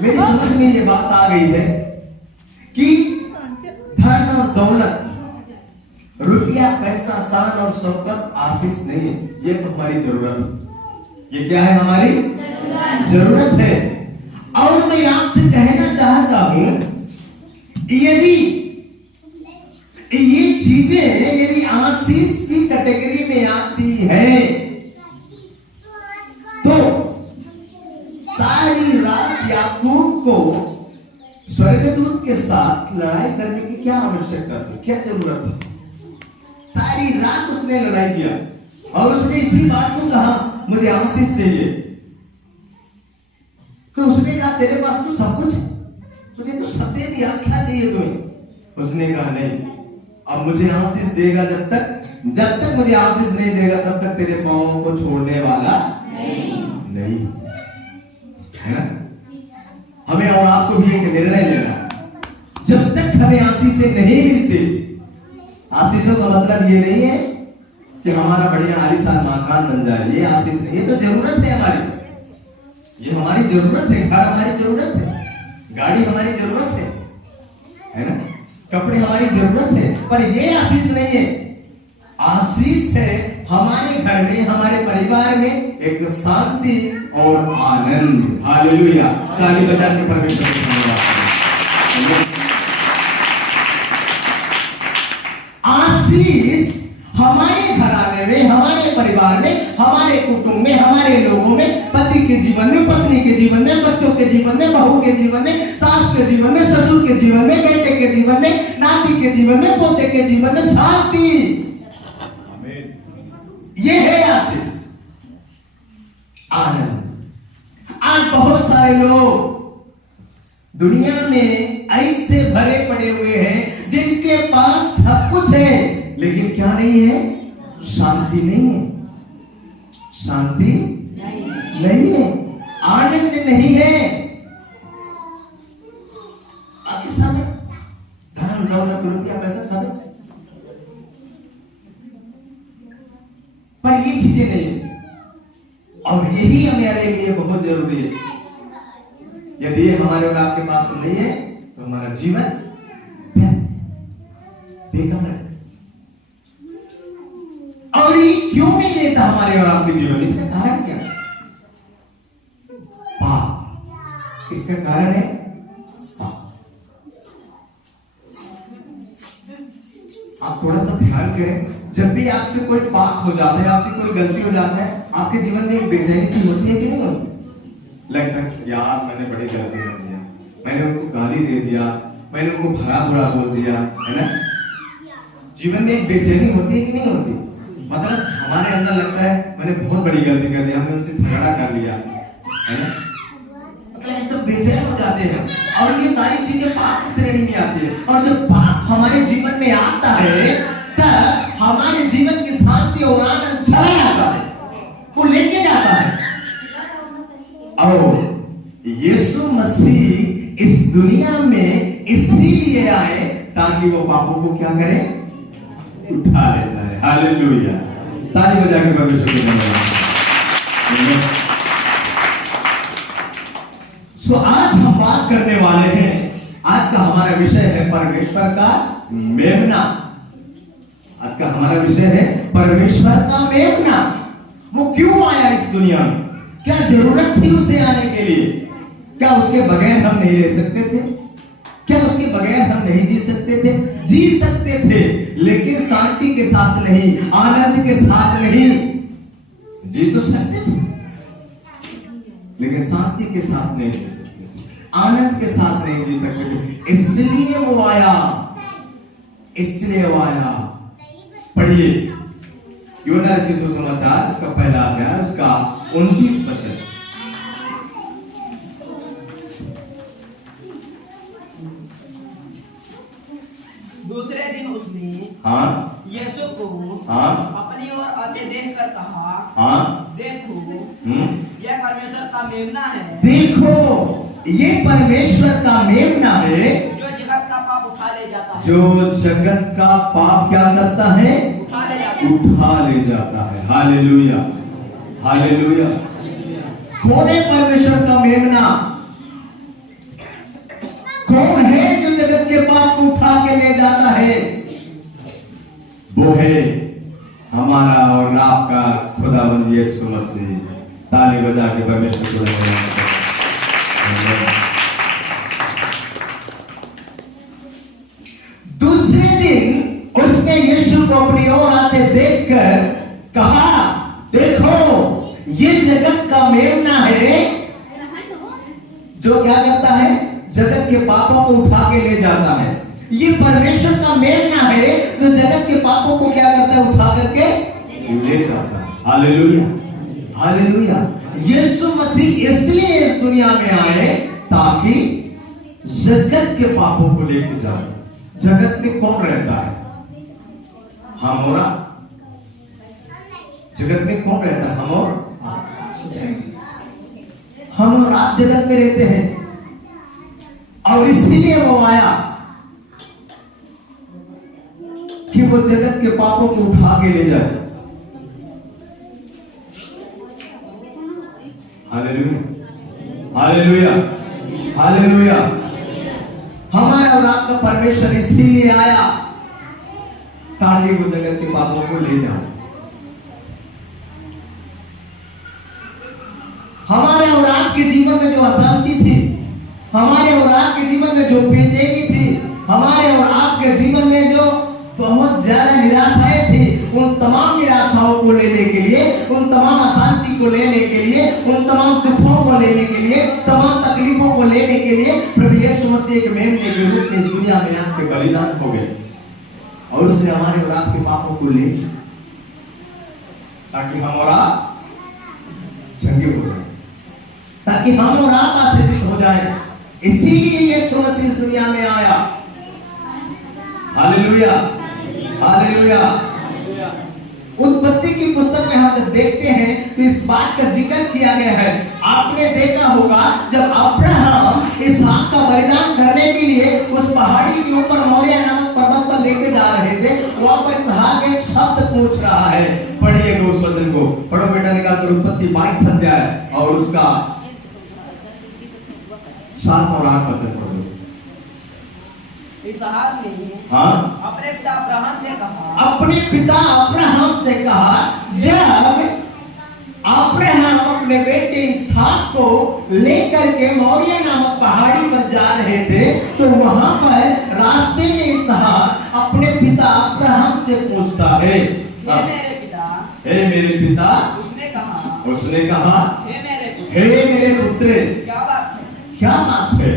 मेरी समझ में ये बात आ गई है कि धन और दौलत, रुपया, पैसा, शान और शौकत आशीष नहीं है, ये तो हमारी जरूरत है। ये क्या है? हमारी जरूरत है। और मैं आपसे कहना चाहता हूं, यदि ये चीजें यदि आशीष की कैटेगरी में आती है तो सारी रात याकूब को स्वर्गदूत के साथ लड़ाई करने की क्या आवश्यकता थी, क्या जरूरत थी? सारी रात उसने लड़ाई किया और उसने इसी बात को कहा, मुझे आशीष चाहिए। तो उसने कहा, तेरे पास तो सब कुछ, तुझे तो सब दे दिया, क्या चाहिए तुम्हें? उसने कहा, नहीं, अब मुझे आशीष देगा जब तक मुझे आशीष नहीं देगा तब तक तेरे पांवों को छोड़ने वाला नहीं है ना? हमें और आपको भी एक निर्णय लेना, जब तक हमें आशीषें नहीं मिलती। आशीषों का मतलब ये नहीं है कि हमारा बढ़िया आलीशान मकान बन जाए, ये आशीष नहीं, ये तो जरूरत है हमारी, ये हमारी जरूरत है। घर हमारी जरूरत है, गाड़ी हमारी जरूरत है ना? कपड़े हमारी जरूरत है, पर ये आशीष नहीं है। आशीष है हमारे घर में, हमारे परिवार में एक शांति और आनंद। हालेलुया, ताली बजा के परमेश्वर को धन्यवाद। आशीष हमारे घराने में, हमारे परिवार में, हमारे कुटुंब में, हमारे लोगों में, पति के जीवन में, पत्नी के जीवन में, बच्चों के जीवन में, बहू के जीवन में, सास के जीवन में, ससुर के जीवन में, बेटे के जीवन में, नाती के जीवन में, पोते के जीवन में शांति। ये है आशीष, आनंद। आज बहुत सारे लोग दुनिया में ऐसे भरे पड़े हुए हैं जिनके पास सब कुछ है लेकिन क्या नहीं है? शांति नहीं है, शांति नहीं है, आनंद नहीं है। आपके सामने धन दौलत रुपया पैसा सब है, पर ये चीजें नहीं है, और यही हमारे लिए बहुत जरूरी है। यदि ये हमारे और आपके पास नहीं है तो हमारा जीवन बेकार है। और ये क्यों नहीं लेता हमारे और आपके जीवन? इसका कारण क्या है? पाप। इसका कारण है पाप। आप थोड़ा सा ध्यान करें, जब भी आपसे कोई पाप हो जाता है, आपसे कोई गलती हो जाता है, आपके जीवन में एक बेचैनी सी होती है कि नहीं होती? लगता है यार मैंने बड़ी गलती कर दिया, मैंने उनको गाली दे दिया, मैंने उनको भला बुरा बोल दिया, है ना? जीवन में एक बेचैनी होती है कि नहीं होती? मतलब हमारे अंदर लगता है मैंने बहुत बड़ी गलती कर दी, हमने उनसे झगड़ा कर लिया, है ना? मतलब एकदम बेचैन हो जाते हैं। और ये सारी चीजें पाप की श्रेणी में आती है। और जब पाप हमारे जीवन में आता है तब हमारे जीवन की शांति और आनंद चला जाता है, वो लेके जाता है। और यीशु मसीह इस दुनिया में इसलिए आए ताकि वो पापों को क्या करे? उठा ले जाए। हालेलुया, ताली बजा के परमेश्वर को धन्यवाद। सो आज हम बात करने वाले हैं, आज का हमारा विषय है परमेश्वर का मेमना। आज का हमारा विषय है परमेश्वर का मेमना। वो क्यों आया इस दुनिया में? क्या जरूरत थी उसे आने के लिए? क्या उसके बगैर हम नहीं रह सकते थे? क्या उसके बगैर हम नहीं जी सकते थे? जी सकते थे, लेकिन शांति के साथ नहीं, आनंद के साथ नहीं। जी तो सकते थे लेकिन शांति के साथ नहीं जी सकते थे, आनंद के साथ नहीं जी सकते थे। इसलिए वो आया, इसलिए वो आया। पढ़िए यूहन्ना रचित सुसमाचार उसका पहला अध्याय उसका 29 वचन। दूसरे दिन उसने यीशु को अपनी ओर आते देखकर कहा, देखो यह परमेश्वर का मेमना है। देखो ये परमेश्वर का मेमना है जो जगत का पाप उठा ले जाता है। जो जगत का पाप क्या करता है? उठा ले जाता है। Hallelujah, hallelujah. कौन है परमेश्वर का मेमना? के पाप को उठा के ले जाता है, वो है हमारा और आपका खुदावंद यीशु मसीह। ताली बजा के परमेश्वर को धन्यवाद दें। दूसरे दिन उसने यीशु को अपनी ओर आते देखकर कहा, देखो ये जगत का मेमना है जो क्या करता है, जगत के पापों को उठा के ले जाता है। ये परमेश्वर का मेमना है जो जगत के पापों को क्या करता है, उठा करके ले जाता है। Hallelujah, hallelujah. यीशु मसीह इसलिए इस दुनिया में आए ताकि जगत के पापों को लेके जाए। जगत में कौन रहता है, हम और आप। जगत में कौन रहता है, हम और आप। हम और आप जगत में रहते हैं और इसीलिए वो आया कि वो जगत के पापों को उठा के ले जाए। Hallelujah, hallelujah, hallelujah. हमारा और आपका परमेश्वर इसीलिए आया ताकि वो जगत के पापों को ले जाए। हमारे और आपके जीवन में जो अशांति थी, हमारे और आपके जीवन में जो बेचैनी थी, हमारे और आपके जीवन में जो बहुत ज्यादा निराशाएं थी, उन तमाम निराशाओं को लेने के लिए, उन तमाम अशांति को लेने के लिए, उन तमाम दुखों को लेने के लिए, तमाम तकलीफों को लेने के लिए प्रभु यीशु मसीह एक मेमने के रूप में इस दुनिया में आके बलिदान हो गए और उसने हमारे और आपके पापों को ले ताकि हम और आप चंगे हो जाए, ताकि हम और आप आशीषित हो जाए। इसीलिए यीशु मसीह इस दुनिया में आया। Hallelujah, hallelujah. उत्पत्ति की पुस्तक में हम जब देखते हैं तो इस बात का जिक्र किया गया है। आपने देखा होगा जब अब्राहम इसहाक का बलिदान करने के लिए उस पहाड़ी के ऊपर मोरिया नामक पर्वत पर लेके जा रहे थे, वहां पर इसहाक एक शब्द पूछ रहा है। पढ़िएगा उस वचन को, पढ़ो बेटा निकाल कर, उत्पत्ति 22 अध्याय और उसका 7 और 8 वचन पढ़ो। इसहाक ने अपने पिता अब्राहम से कहा, अपने पिता अब्राहम से कहा, जब अब्राहम अपने बेटे इसहाक को लेकर के मोरिया नामक पहाड़ी पर जा रहे थे तो वहां पर रास्ते में इसहाक अपने पिता अब्राहम से पूछता है, हे मेरे पिता, हे मेरे पिता। उसने कहा, हे मेरे पुत्र, क्या बात है, क्या बात है।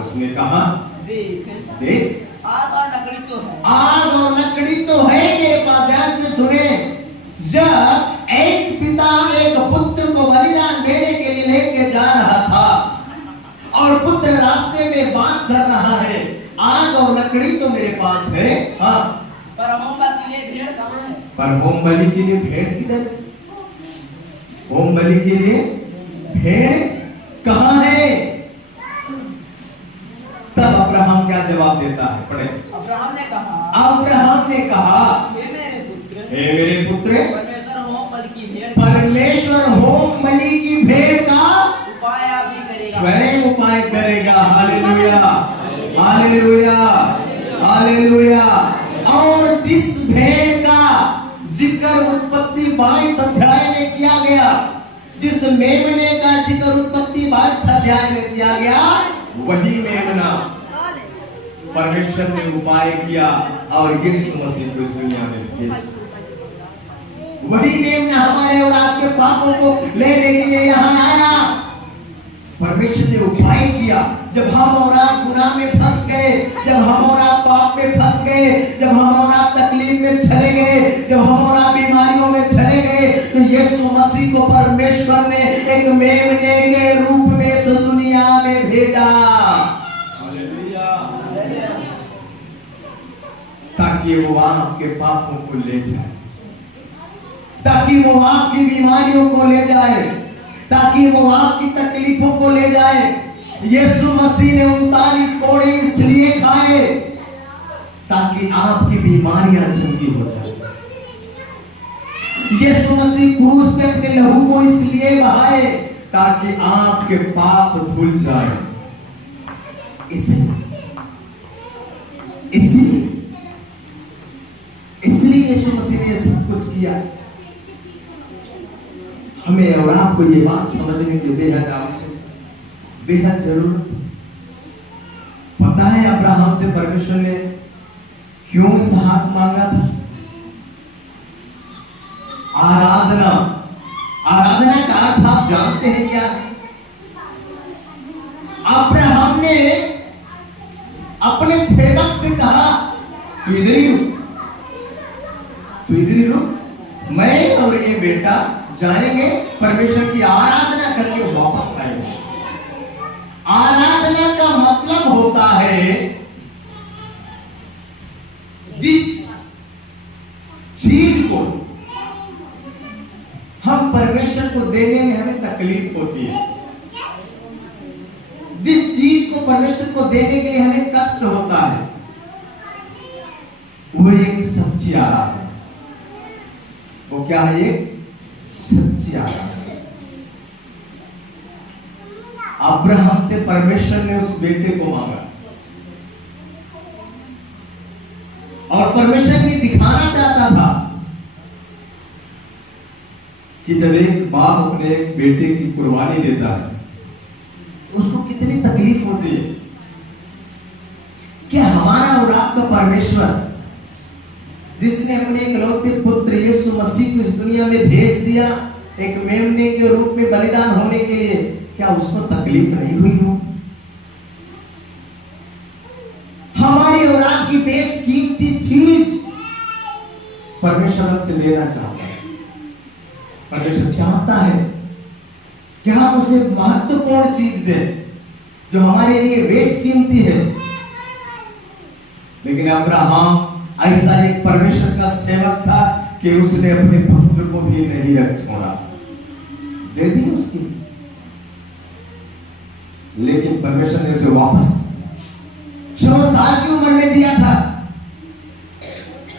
उसने कहा, देख आग और लकड़ी तो है, आग और लकड़ी तो है मेरे पास। ध्यान से सुने, जब एक पिता एक पुत्र को बलिदान देने के लिए लेके जा रहा था और पुत्र रास्ते में बात कर रहा है, आग और लकड़ी तो मेरे पास है, हाँ, पर होम बलि के लिए भेड़ कहाँ है? पर होम बलि के लिए भेड़ किधर? होम बलि के लिए भेड़ कहाँ है? तब अब्राहम क्या जवाब देता है, पढ़े। अब्राहम ने कहा, हे मेरे पुत्र, परमेश्वर होम बलि की भेड़ का उपाय भी करेगा, स्वयं उपाय करेगा। Hallelujah, hallelujah, hallelujah. और जिस भेड़ का जिक्र उत्पत्ति 22 अध्याय में किया गया, जिस मेमने का जिक्र उत्पत्ति 22 अध्याय में किया गया, वही मेमना परमेश्वर ने उपाय किया और यीशु मसीह को इस दुनिया में भेजा। वही मेमना हमारे और आपके पापों को लेने के लिए यहाँ आया। परमेश्वर ने उपाय किया। जब हम और आप गुनाह में फंस गए, जब हम और आप पाप में फंस गए, जब हम और आप तकलीफ में चले गए, जब हम और आप बीमारियों में चले गए, तो यीशु मसीह को परमेश्वर ने एक मेमने के रूप में इस दुनिया में भेजा, ताकि वो आपके पापों को ले जाए, ताकि वो आपकी बीमारियों को ले जाए, ताकि वो आपकी तकलीफों को ले जाए। यीशु मसीह ने 39 कोड़े इसलिए खाए ताकि आपकी बीमारियां चंगी हो जाए। यीशु मसीह क्रूस पे अपने लहू को इसलिए बहाए ताकि आपके पाप धुल जाए। इसलिए यीशु मसीह ने सब कुछ किया। हमें और आपको ये बात समझने की बेहद आवश्यक, बेहद जरूरत। पता है अब्राहम से परमेश्वर ने क्यों इसहाक मांगा था? आराधना का अर्थ आप जानते हैं क्या? अब्राहम ने अपने सेवक से कहा, तू इधर ही रुक, मैं और ये बेटा जाएंगे परमेश्वर की आराधना करके वापस आएंगे। आराधना का मतलब होता है जिस चीज को हम परमेश्वर को देने में हमें तकलीफ होती है, जिस चीज को परमेश्वर को देने के लिए हमें कष्ट होता है, वो एक सच्ची आराधना है। वो क्या है? एक सच्ची आराधना। अब्राहम से परमेश्वर ने उस बेटे को मांगा और परमेश्वर ये दिखाना चाहता था कि जब एक बाप अपने बेटे की कुर्बानी देता है उसको कितनी तकलीफ होती है। क्या हमारा और आपका परमेश्वर जिसने अपने इकलौते पुत्र यीशु मसीह को इस दुनिया में भेज दिया एक मेमने के रूप में बलिदान होने के लिए, क्या उसको तकलीफ नहीं हुई हो? हमारी और आपकी बेशकीमती चीज परमेश्वर हमसे लेना चाहता है। परमेश्वर चाहता है कि हम उसे महत्वपूर्ण चीज दें जो हमारे लिए बेशकीमती है। लेकिन अब्राहम ऐसा एक परमेश्वर का सेवक था कि उसने अपने पुत्र को भी नहीं रख छोड़ा, दे दी उसकी। लेकिन परमेश्वर ने उसे वापस 100 साल की उम्र में दिया था,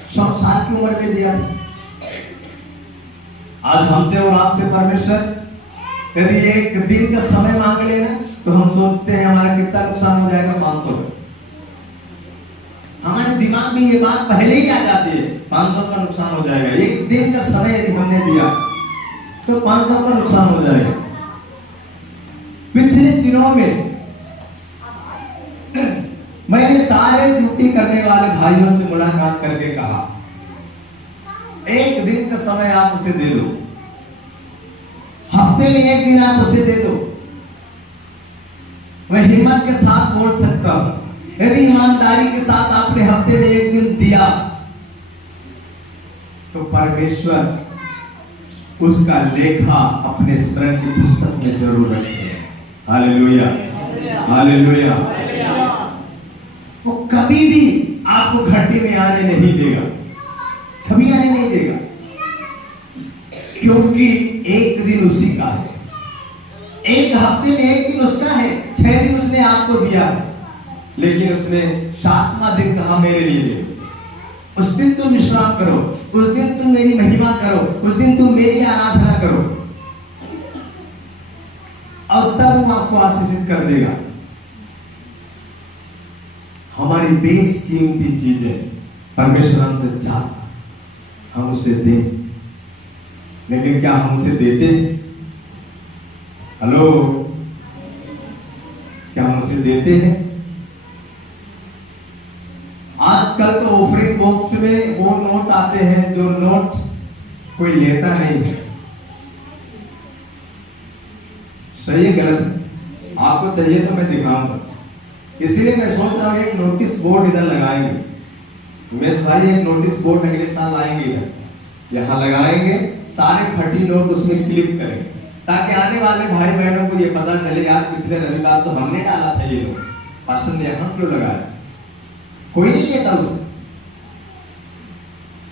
100 साल की उम्र में दिया था। आज हमसे और आपसे परमेश्वर यदि एक दिन का समय मांग लेना तो हम सोचते हैं हमारा कितना नुकसान हो जाएगा, 500 का। हमारे दिमाग में ये बात पहले ही आ जाती है, 500 का नुकसान हो जाएगा। एक दिन का समय यदि हमने दिया तो 500 का नुकसान हो जाएगा। पिछले दिनों में मैंने सारे ड्यूटी करने वाले भाइयों से मुलाकात करके कहा, एक दिन का समय आप उसे दे दो, हफ्ते में एक दिन आप उसे दे दो। मैं हिम्मत के साथ बोल सकता हूं, यदि ईमानदारी के साथ आपने हफ्ते में एक दिन दिया तो परमेश्वर उसका लेखा अपने स्मरण की पुस्तक में जरूर रखेगा। Hallelujah, hallelujah. वो कभी भी आपको घाटे में आने नहीं देगा, कभी आने नहीं देगा, क्योंकि एक दिन उसी का है, एक हफ्ते में एक दिन उसका है, 6 दिन उसने आपको दिया है। लेकिन उसने 7वां दिन कहा मेरे लिए, उस दिन तुम विश्राम करो, उस दिन तुम मेरी महिमा करो, उस दिन तुम मेरी आराधना करो, और तब वो आपको आशीषित कर देगा। हमारी बेशकीमती चीजें परमेश्वर हमसे चाहता, हम उसे दें, लेकिन क्या हम उसे देते? हेलो, क्या हम उसे देते हैं? आजकल तो ऑफरिंग बॉक्स में वो नोट आते हैं जो नोट कोई लेता नहीं है। सही है गलत? आपको चाहिए तो मैं दिखाऊंगा। इसलिए मैं सोच रहा हूं एक नोटिस बोर्ड इधर लगाएंगे। उमेश भाई एक नोटिस बोर्ड अगले साल लाएंगे इधर, यहाँ लगाएंगे, सारे फटी नोट उसमें क्लिक करेंगे, ताकि आने वाले भाई बहनों को ये पता चले यार पिछले रविवार तो हमने डाला था ये नोट, पास्टर ने यहाँ क्यों लगाया? कोई नहीं लेता उसे।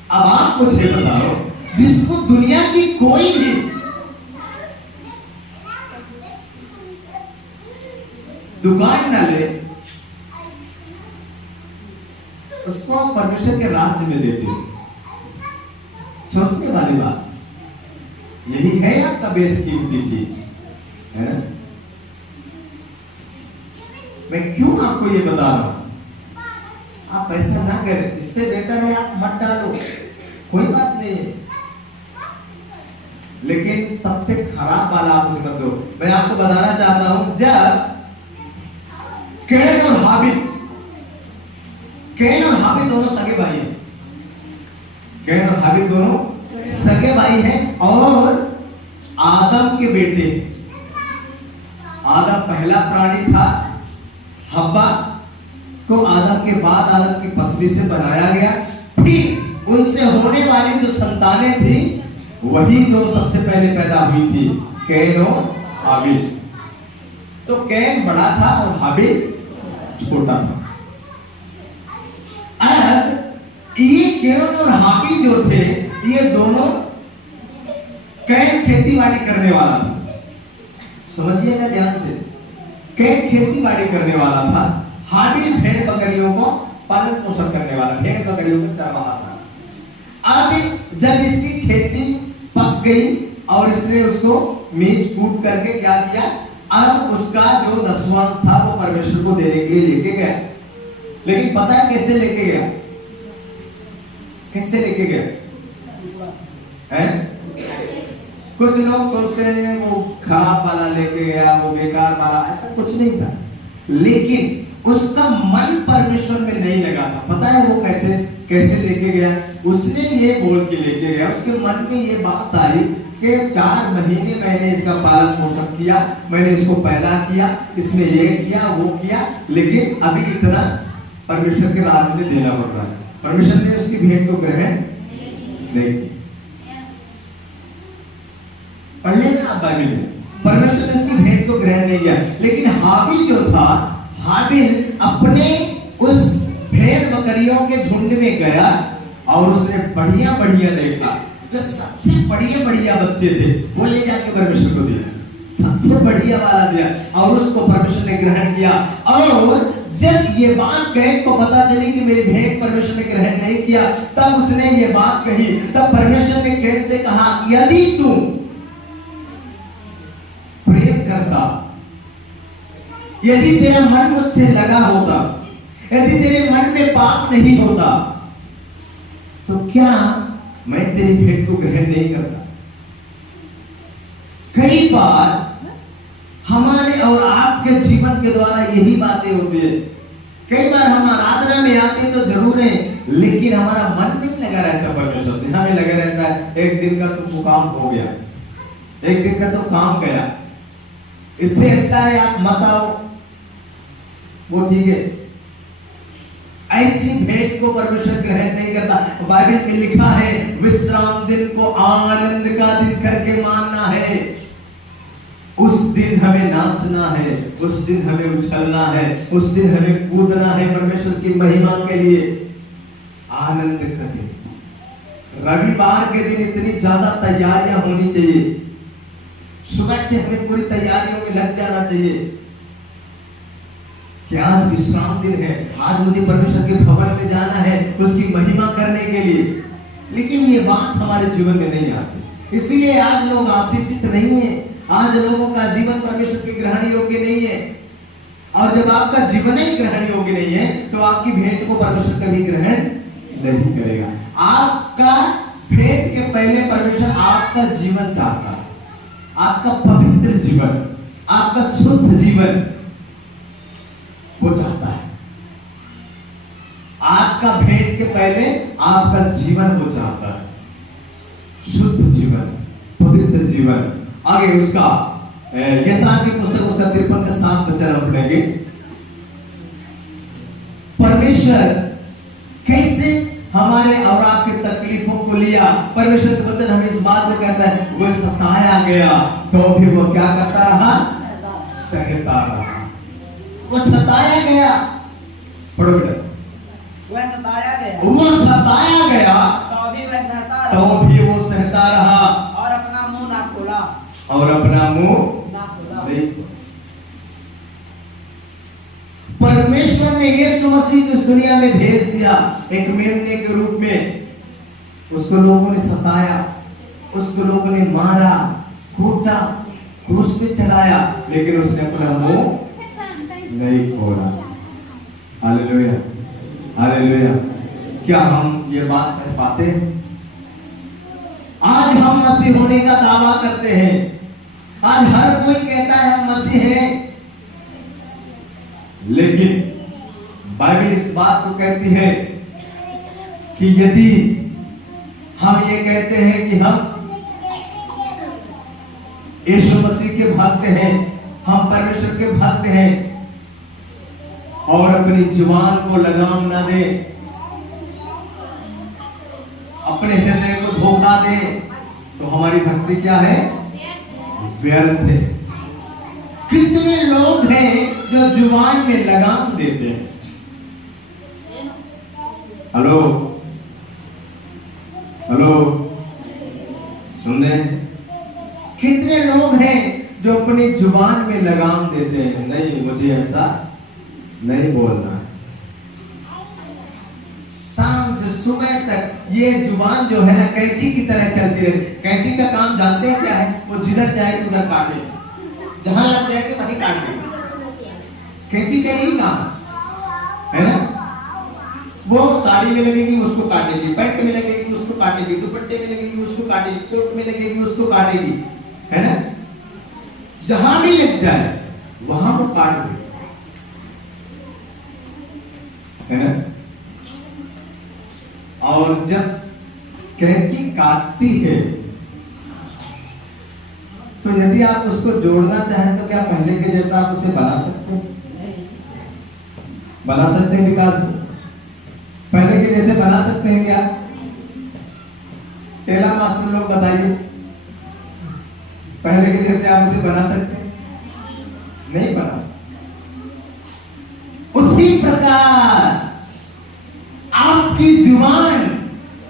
अब आप मुझे बताओ, जिसको दुनिया की कोई भी दुकान ना ले, उसको आप परमेश्वर के राज्य में देते हो। सोचने वाली बात यही है, आपका बेशकीमती चीज है ना। मैं क्यों आपको ये बता रहा हूं? आप ऐसा ना करें, इससे बेहतर है आप मत डालो, कोई बात नहीं है, लेकिन सबसे खराब वाला आप उसे मत दो। मैं आपको बताना चाहता हूं, जब कैन और हाबिल दोनों सगे भाई हैं, कैन और हाबिल दोनों सगे भाई हैं और आदम के बेटे। आदम पहला प्राणी था, हव्वा को आदम के बाद आदम की पसली से बनाया गया, फिर उनसे होने वाली जो संतानें थी वही दो सबसे पहले पैदा हुई थी, कैन और हाबिल। तो कैन बड़ा था और हाबिल छोटा था। अब ये कैन और हाबिल जो थे, ये दोनों, कैन खेतीबाड़ी करने वाला था, समझिएगा ध्यान से, कैन खेतीबाड़ी करने वाला था, हाबिल भेड़ बकरियों को पालन पोषण करने वाला, भेड़ बकरियों को चरवाहा था। अब जब इसकी खेती पक गई और इसने उसको मीच कूट करके क्या किया, अब उसका जो दसवांश था वो परमेश्वर को देने के लिए लेके गया। लेकिन पता है कैसे लेके गया? कैसे लेके गया है? कुछ लोग सोचते हैं वो खराब वाला लेके गया, वो बेकार वाला, ऐसा कुछ नहीं था। लेकिन उसका मन परमेश्वर में नहीं लगा था। पता है वो कैसे लेके गया? उसने ये बोल के लेके गया, उसके मन में ये बात आई कि 4 महीने मैंने इसका पालन पोषण किया, मैंने इसको पैदा किया, इसमें ये किया वो किया, लेकिन अभी इतना परमेश्वर के राज में देना पड़ रहा है। परमेश्वर ने उसकी भेंट को ग्रहण नहीं किया। पढ़ लेना आप बाइबल में, परमेश्वर ने उसकी भेंट को ग्रहण नहीं किया। लेकिन हाबिल जो था, हाबिल अपने उस भेड़ बकरियों के झुंड में गया और उसने बढ़िया बढ़िया देखा, जो सबसे बढ़िया बढ़िया बच्चे थे वो ले जाके परमेश्वर को दिया, सबसे बढ़िया वाला दिया और उसको परमेश्वर ने ग्रहण किया। और जब ये बात कैन को पता चली कि मेरी भेंट परमेश्वर ने ग्रहण नहीं किया, तब उसने ये बात कही। तब परमेश्वर ने कैन से कहा, यदि तू प्रेम करता, यदि तेरा मन मुझसे लगा होता, यदि तेरे मन में पाप नहीं होता, तो क्या मैं तेरी भेंट को ग्रहण नहीं करता? कई बार हमारे और आपके जीवन के द्वारा यही बातें होती है। कई बार हम आराधना में आते तो जरूर है, लेकिन हमारा मन नहीं लगा रहता परमेश्वर से। हमें लगा रहता है एक दिन का तो काम हो गया, एक दिन का तो काम गया, इससे अच्छा है आप मत आओ, वो ठीक है। ऐसी भेंट को परमेश्वर ग्रहण नहीं करता। बाइबल में लिखा है, विश्राम दिन को आनंद का दिन करके मानना है। उस दिन हमें नाचना है, उस दिन हमें उछलना है, उस दिन हमें कूदना है परमेश्वर की महिमा के लिए। आनंद का दिन, रविवार के दिन इतनी ज्यादा तैयारियां होनी चाहिए, सुबह से हमें पूरी तैयारियों में लग जाना चाहिए कि आज विश्राम दिन है, आज मुझे परमेश्वर के भवन में जाना है उसकी महिमा करने के लिए। लेकिन ये बात हमारे जीवन में नहीं आती, इसलिए आज लोग आशीषित नहीं है, आज लोगों का जीवन परमेश्वर के ग्रहण योग्य नहीं है। और जब आपका जीवन ही ग्रहण योग्य नहीं है तो आपकी भेंट को परमेश्वर कभी ग्रहण नहीं करेगा। आपका भेंट के पहले परमेश्वर आपका जीवन चाहता है, आपका पवित्र जीवन, आपका शुद्ध जीवन वो चाहता है। आपका भेंट के पहले आपका जीवन वो चाहता है, शुद्ध जीवन, पवित्र जीवन। आगे उसका यशायाह की पुस्तक उसका 53 का 7 वचन हम पढ़ेंगे। परमेश्वर कैसे हमारे और आपकी तकलीफों को लिया। परमेश्वर का वचन हमें इस बात में कहता है, वो सताया गया तो भी वो क्या करता रहा? सहता रहा। वो सताया गया, पढ़ो बेटा, वह सताया गया, वो सताया गया तो भी वह सहता रहा, तो भी वो सहता रहा और अपना मुंह ना खोला, और अपना मुंह ना खोला। नहीं। परमेश्वर ने यीशु मसीह को इस दुनिया में भेज दिया एक मेमने के रूप में। उसको लोगों ने सताया, उसको लोगों ने मारा, कूटा, क्रूस पे चढ़ाया, लेकिन उसने अपना मुंह नहीं खोला। Hallelujah, hallelujah. हालेलुया। क्या हम ये बात सह पाते हैं? आज हम मसीह होने का दावा करते हैं, आज हर कोई कहता है हम मसीह हैं, लेकिन बाइबल इस बात को कहती है कि यदि हम ये कहते हैं कि हम यीशु मसीह के भक्त हैं, हम परमेश्वर के भक्त हैं, और अपनी जुबान को लगाम ना दे, अपने हृदय को धोखा दे, तो हमारी भक्ति क्या है? व्यर्थ है। कितने लोग हैं जो जुबान में लगाम देते हैं? हेलो हेलो, सुन रहे हैं? कितने लोग हैं जो अपनी जुबान में लगाम देते हैं, नहीं मुझे ऐसा नहीं बोलना है। शाम से सुबह तक ये जुबान जो है ना कैंची की तरह चलती रहती। कैंची का काम जानते हैं क्या है? वो जिधर जाए उधर काटे, जहां लग जाएगी वहीं काट देगी। कैंची का यही काम है ना। वो साड़ी में लगेगी उसको काटेगी, पैंट में लगेगी उसको काटेगी, दुपट्टे में लगेगी उसको काटेगी, कोट में लगेगी उसको काटेगी, है ना। जहां भी लग जाए वहां वो काट दे, है ना। और जब कैंची काटती है तो यदि आप उसको जोड़ना चाहें तो क्या पहले के जैसा आप उसे बना सकते हैं? बना सकते हैं विकास? पहले के जैसे बना सकते हैं क्या? टेला मास्टर लोग बताइए, पहले के जैसे आप उसे बना सकते हैं? नहीं बना सकते। उसी प्रकार आपकी जुबान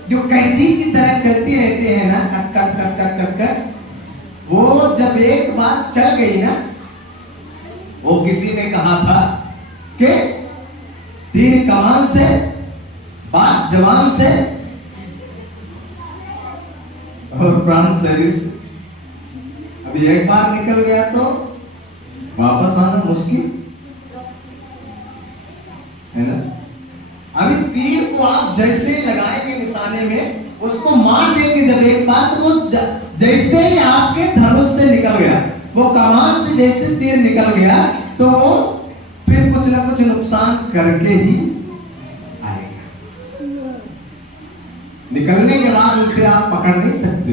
जो कैंची की तरह चलती रहती है ना, cut cut cut cut cut cut, वो जब एक बार चल गई ना, वो किसी ने कहा था कि तीर कमान से, बात जवान से और प्राण शरीर से। अभी एक बार निकल गया तो वापस आना मुश्किल है ना। अभी तीर को आप जैसे लगाएंगे निशाने में, उसको मार देंगे जब एक बार, तो वो जैसे ही आपके धनुष से निकल गया, वो कमान से जैसे तीर निकल गया, तो वो फिर कुछ ना कुछ नुकसान करके ही आएगा। निकलने के बाद उसे आप पकड़ नहीं सकते,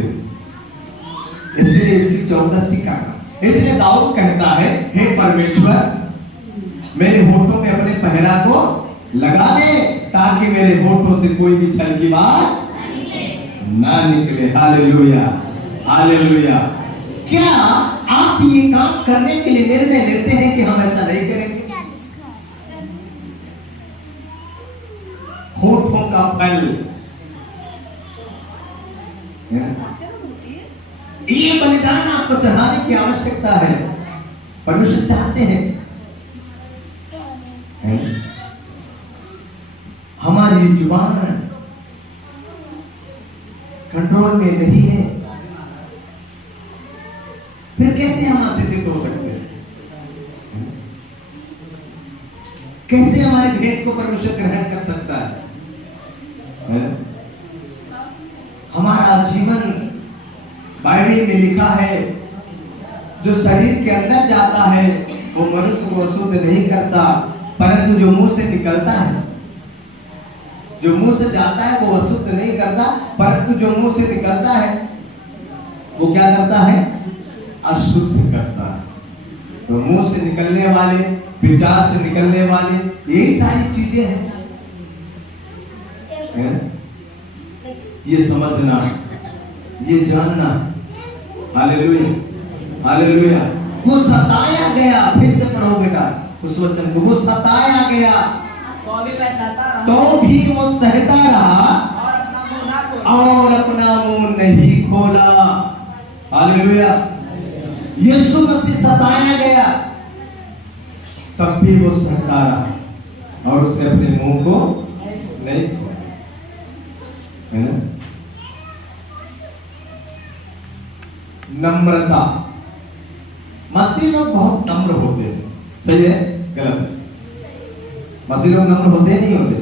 इसलिए इसकी चौकसी करना। इसलिए दाऊद कहता है, हे परमेश्वर मेरे होठों में अपने पहरा को लगा दे, ताकि मेरे होठों से कोई भी छल की बात ना निकले। Hallelujah hallelujah. क्या आप ये काम करने के लिए निर्णय लेते हैं कि हम ऐसा नहीं करेंगे? होठों का फल, ये बलिदान आपको चढ़ाने की आवश्यकता है। परमेश्वर चाहते हैं हमारी जुबान कंट्रोल में नहीं है, फिर कैसे हम आशीषित हो सकते हैं? कैसे हमारे भेंट को परमेश्वर ग्रहण कर सकता है? हमारा जीवन बाइबल में लिखा है, जो शरीर के अंदर जाता है वो मनुष्य को अशुद्ध नहीं करता, परंतु जो मुंह से निकलता है, जो मुंह से जाता है वो अशुद्ध नहीं करता, परंतु जो मुंह से निकलता है वो क्या करता है? अशुद्ध करता है। तो मुंह से निकलने वाले, विचार से निकलने वाले, यही सारी चीजें हैं, है? ये समझना, ये जानना। Hallelujah hallelujah. वो सताया गया, फिर से पढ़ो बेटा उस वचन को, वो सताया गया तो भी वो सहता रहा और अपना मुंह नहीं खोला। हालेलुया। यीशु मसीह सताया गया तब भी वो सहता रहा और उसने अपने मुंह को नहीं खोला, है ना। नम्रता, मसीह लोग बहुत नम्र होते हैं, सही है गलत? मसीह लोग नम्र होते नहीं होते?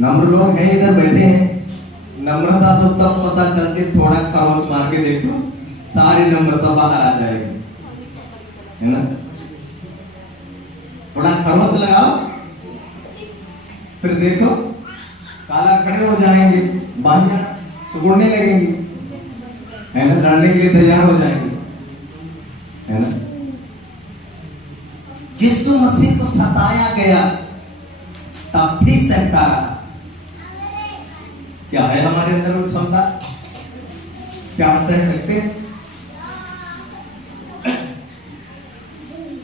नम्र लोग हैं इधर बैठे हैं। नम्रता तो तब पता चलती, थोड़ा खरोच मार के देखो, सारी नम्रता बाहर आ जाएगी, है ना। थोड़ा खरोच लगाओ, फिर देखो काला खड़े हो जाएंगे, बाहियां सुगड़ने लगेंगी, है ना, लड़ने के लिए तैयार हो जाएंगे, है ना। यीशु मसीह को सताया गया तब भी सहता रहा। क्या है हमारे अंदर वो क्षमता? क्या हम सह सकते हैं?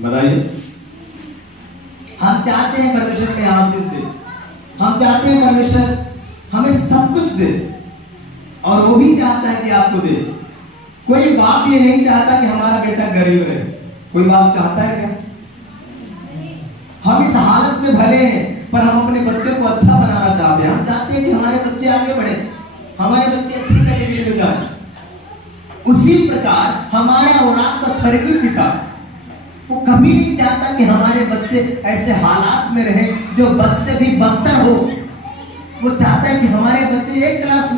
बताइए। हम चाहते हैं परमेश्वर में आशीष दे, हम चाहते हैं परमेश्वर हमें सब कुछ दे, और वो भी चाहता है कि आपको दे। कोई बाप ये नहीं चाहता कि हमारा बेटा गरीब रहे। कोई बाप चाहता है क्या? हम इस हालत में भले हैं, पर हम अपने बच्चों को अच्छा बनाना चाहते हैं। हम चाहते हैं कि हमारे बच्चे आगे बढ़े, हमारे बच्चे अच्छी कैटेगरी में जाए। उसी प्रकार हमारा और आपका स्वर्गीय पिता वो कभी नहीं चाहता कि हमारे बच्चे ऐसे हालात में रहे जो बद से भी बदतर हो। वो चाहता है कि हमारे बच्चे एक क्लास में